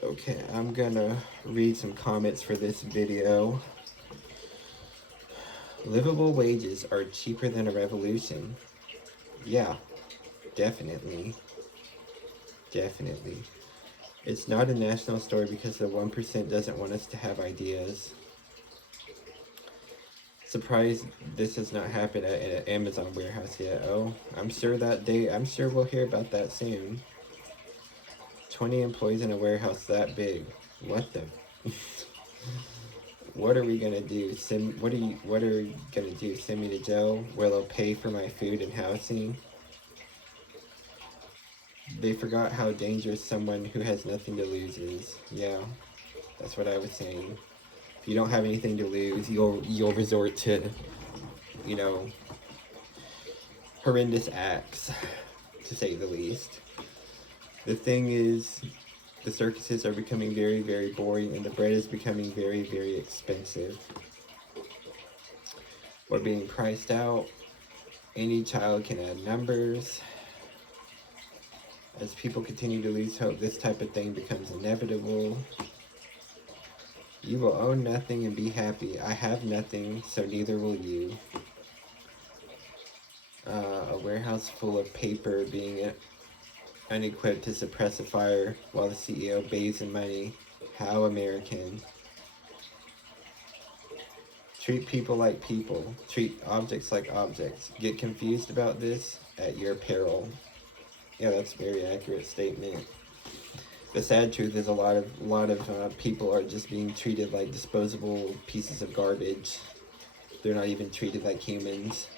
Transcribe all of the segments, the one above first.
Okay, I'm gonna read some comments for this video. Livable wages are cheaper than a revolution. Yeah, definitely. Definitely. It's not a national story because the 1% doesn't want us to have ideas. Surprised this has not happened at an Amazon warehouse yet. Oh, I'm sure we'll hear about that soon. 20 employees in a warehouse that big. What the? What are we gonna do? What are you gonna do? Send me to jail where they'll pay for my food and housing? They forgot how dangerous someone who has nothing to lose is. Yeah, that's what I was saying. If you don't have anything to lose, you'll resort to, you know, horrendous acts, to say the least. The thing is, the circuses are becoming very, very boring, and the bread is becoming very, very expensive. We're being priced out. Any child can add numbers. As people continue to lose hope, this type of thing becomes inevitable. You will own nothing and be happy. I have nothing, so neither will you. A warehouse full of paper being unequipped to suppress a fire while the CEO bathes in money. How American. Treat people like people. Treat objects like objects. Get confused about this at your peril. Yeah, that's a very accurate statement. The sad truth is a lot of people are just being treated like disposable pieces of garbage. They're not even treated like humans.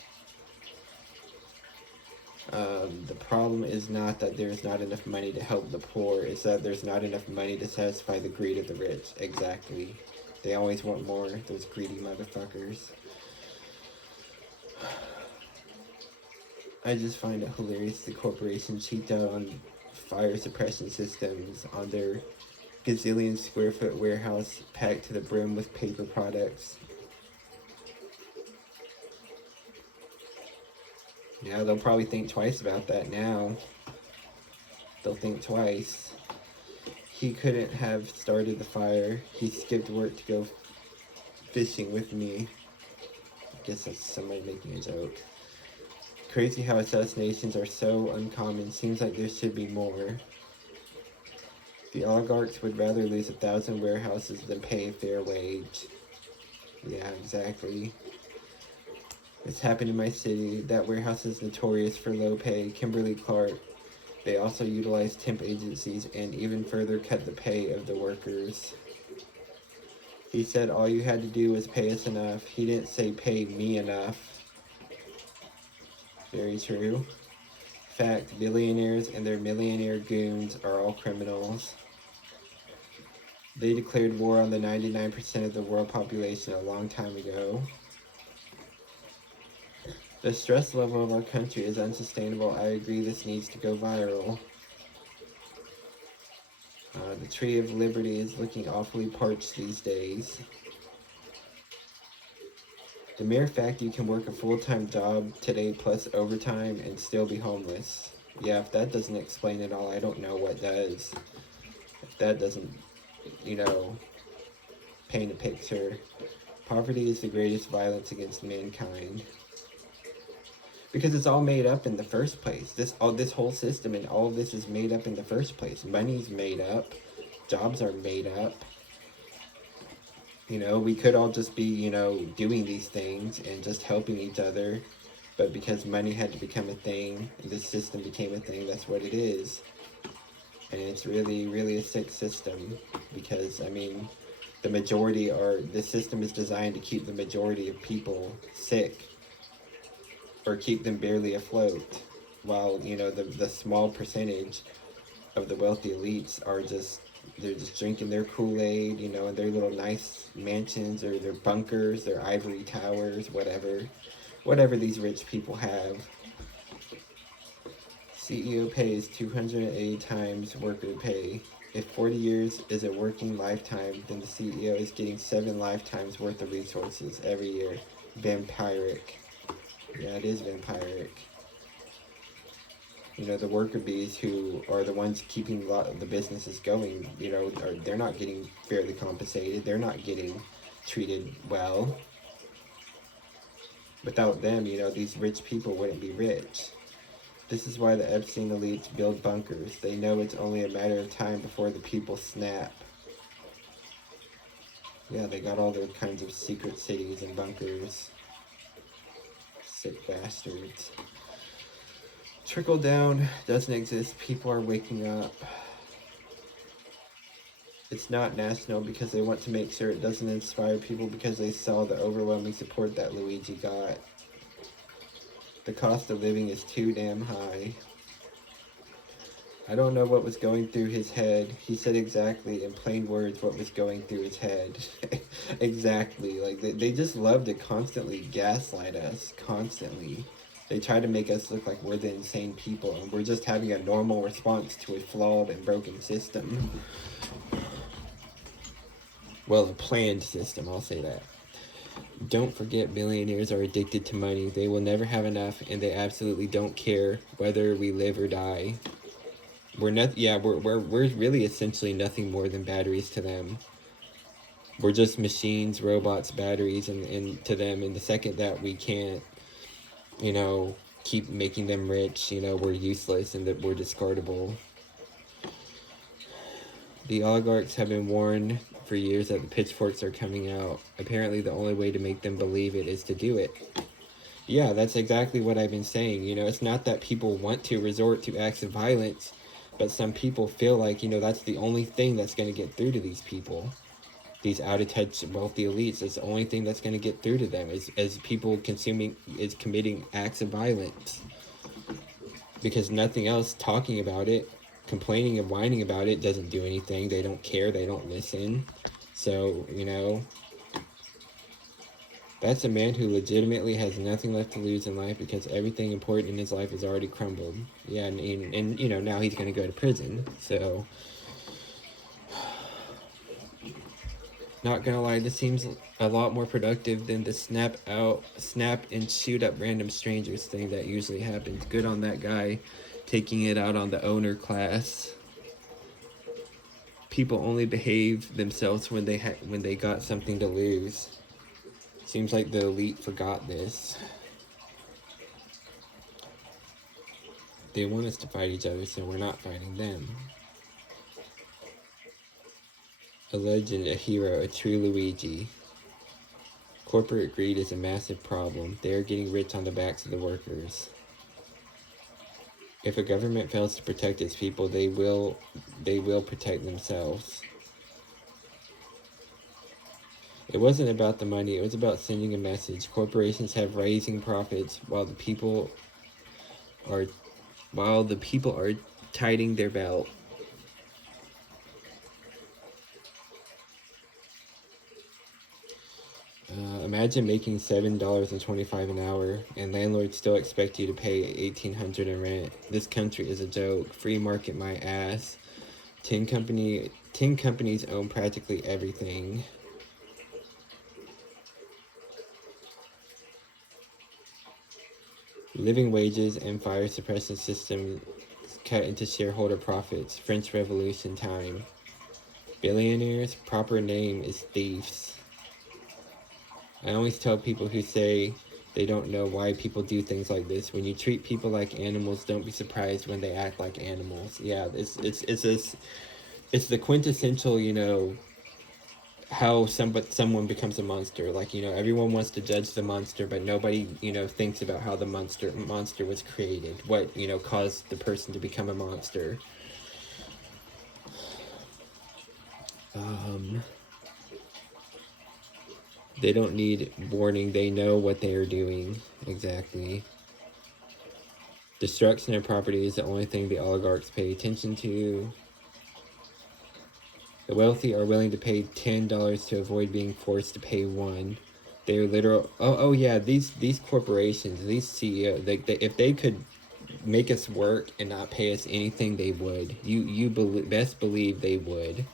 The problem is not that there's not enough money to help the poor, it's that there's not enough money to satisfy the greed of the rich. Exactly. They always want more, those greedy motherfuckers. I just find it hilarious the corporations cheat out on fire suppression systems on their gazillion square foot warehouse packed to the brim with paper products. Yeah, they'll probably think twice about that now. They'll think twice. He couldn't have started the fire. He skipped work to go fishing with me. I guess that's somebody making a joke. Crazy how assassinations are so uncommon. Seems like there should be more. The oligarchs would rather lose 1,000 warehouses than pay a fair wage. Yeah, exactly. It's happened in my city. That warehouse is notorious for low pay. Kimberly Clark. They also utilize temp agencies and even further cut the pay of the workers. He said all you had to do was pay us enough. He didn't say pay me enough. Very true. Fact, billionaires and their millionaire goons are all criminals. They declared war on the 99% of the world population a long time ago. The stress level of our country is unsustainable. I agree this needs to go viral. The tree of liberty is looking awfully parched these days. The mere fact you can work a full-time job today plus overtime and still be homeless. Yeah, if that doesn't explain it all, I don't know what does. If that doesn't, you know, paint a picture. Poverty is the greatest violence against mankind. Because it's all made up in the first place. This whole system and all of this is made up in the first place. Money's made up. Jobs are made up. You know, we could all just be, doing these things and just helping each other. But because money had to become a thing, this system became a thing, that's what it is. And it's really, really a sick system. Because, I mean, this system is designed to keep the majority of people sick. Or keep them barely afloat. While, the small percentage of the wealthy elites they're just drinking their Kool-Aid, in their little nice mansions or their bunkers, their ivory towers, whatever these rich people have. CEO pays 280 times worker pay. If 40 years is a working lifetime, then the CEO is getting 7 lifetimes worth of resources every year. Vampiric. Yeah, it is vampiric. You know, the worker bees who are the ones keeping a lot of the businesses going, you know, they're not getting fairly compensated. They're not getting treated well. Without them, you know, these rich people wouldn't be rich. This is why the Epstein elites build bunkers. They know it's only a matter of time before the people snap. Yeah, they got all their kinds of secret cities and bunkers. Sick bastards. Trickle down doesn't exist. People are waking up. It's not national because they want to make sure it doesn't inspire people because they saw the overwhelming support that Luigi got. The cost of living is too damn high. I don't know what was going through his head. He said exactly, in plain words, what was going through his head. Exactly. Like, they just love to constantly gaslight us. Constantly. They try to make us look like we're the insane people, and we're just having a normal response to a flawed and broken system. Well, a planned system, I'll say that. Don't forget, billionaires are addicted to money. They will never have enough, and they absolutely don't care whether we live or die. We're really essentially nothing more than batteries to them. We're just machines, robots, batteries, and to them. And the second that we can't, you know, keep making them rich, you know, we're useless and that we're discardable. The oligarchs have been warned for years that the pitchforks are coming out. Apparently the only way to make them believe it is to do it. Yeah, that's exactly what I've been saying. You know, it's not that people want to resort to acts of violence, but some people feel like, you know, that's the only thing that's going to get through to these people. These out-of-touch wealthy elites, it's the only thing that's going to get through to them is people committing acts of violence. Because nothing else, talking about it, complaining and whining about it doesn't do anything. They don't care. They don't listen. So, you know, that's a man who legitimately has nothing left to lose in life because everything important in his life has already crumbled. Yeah, and you know, now he's going to go to prison. So, not gonna lie, this seems a lot more productive than the snap and shoot up random strangers thing that usually happens. Good on that guy taking it out on the owner class. People only behave themselves when they got something to lose. Seems like the elite forgot this. They want us to fight each other, so we're not fighting them. A legend, a hero, a true Luigi. Corporate greed is a massive problem. They are getting rich on the backs of the workers. If a government fails to protect its people, they will protect themselves. It wasn't about the money, it was about sending a message. Corporations have rising profits while the people are tightening their belt. Imagine making $7.25 an hour, and landlords still expect you to pay $1,800 in rent. This country is a joke. Free market my ass. 10 companies own practically everything. Living wages and fire suppression systems cut into shareholder profits. French Revolution time. Billionaires' proper name is thieves. I always tell people who say they don't know why people do things like this. When you treat people like animals, don't be surprised when they act like animals. Yeah, it's the quintessential, you know, how someone becomes a monster. Like, you know, everyone wants to judge the monster, but nobody, you know, thinks about how the monster was created. What, you know, caused the person to become a monster. They don't need warning. They know what they are doing. Exactly. Destruction of property is the only thing the oligarchs pay attention to. The wealthy are willing to pay $10 to avoid being forced to pay $1. They're literal. Oh yeah. These corporations, these CEOs, if they could make us work and not pay us anything, they would. You best believe they would.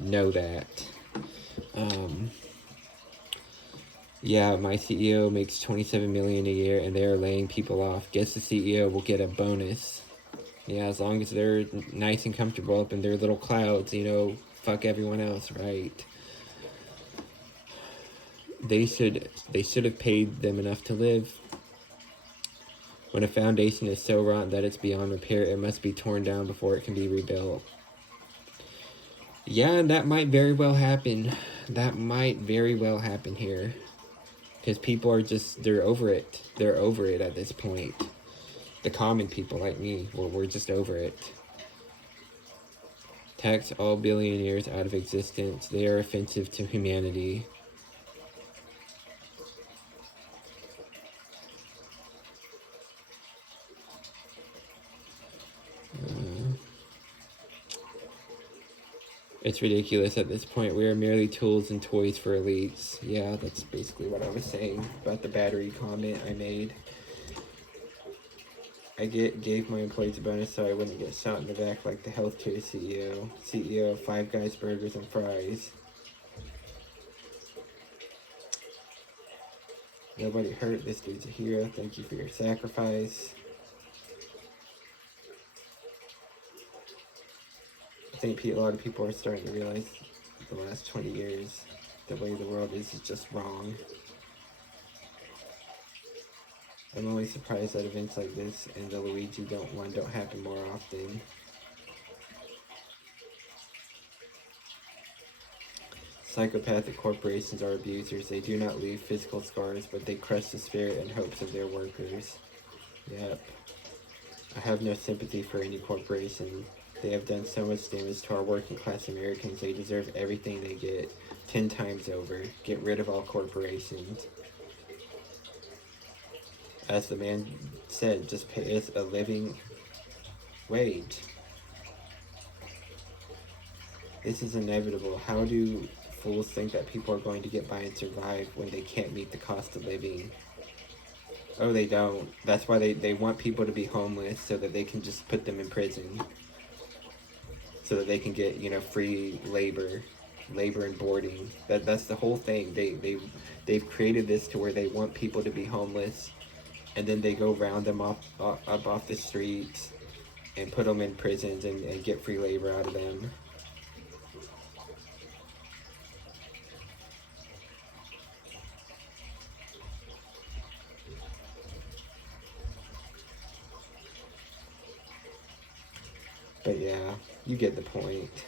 Know that. Yeah, my CEO makes 27 million a year and they're laying people off. Guess the CEO will get a bonus. Yeah, as long as they're nice and comfortable up in their little clouds, you know, fuck everyone else, right? They should have paid them enough to live. When a foundation is so rotten that it's beyond repair, it must be torn down before it can be rebuilt. Yeah, that might very well happen. That might very well happen here. Because people are just, they're over it. They're over it at this point. The common people like me, we're just over it. Tax all billionaires out of existence. They are offensive to humanity. It's ridiculous at this point. We are merely tools and toys for elites. Yeah, that's basically what I was saying about the battery comment I made. I gave my employees a bonus so I wouldn't get shot in the back like the healthcare CEO. CEO of Five Guys Burgers and Fries. Nobody hurt. This dude's a hero. Thank you for your sacrifice. I think a lot of people are starting to realize the last 20 years, the way the world is just wrong. I'm always surprised that events like this and the Luigi don't happen more often. Psychopathic corporations are abusers. They do not leave physical scars, but they crush the spirit and hopes of their workers. Yep. I have no sympathy for any corporation. They have done so much damage to our working class Americans. They deserve everything they get 10 times over. Get rid of all corporations. As the man said, just pay us a living wage. This is inevitable. How do fools think that people are going to get by and survive when they can't meet the cost of living? Oh, they don't. That's why they want people to be homeless so that they can just put them in prison. So that they can get, you know, free labor and boarding. That's the whole thing. They've created this to where they want people to be homeless, and then they go round them up off the streets and put them in prisons and get free labor out of them. But yeah, you get the point.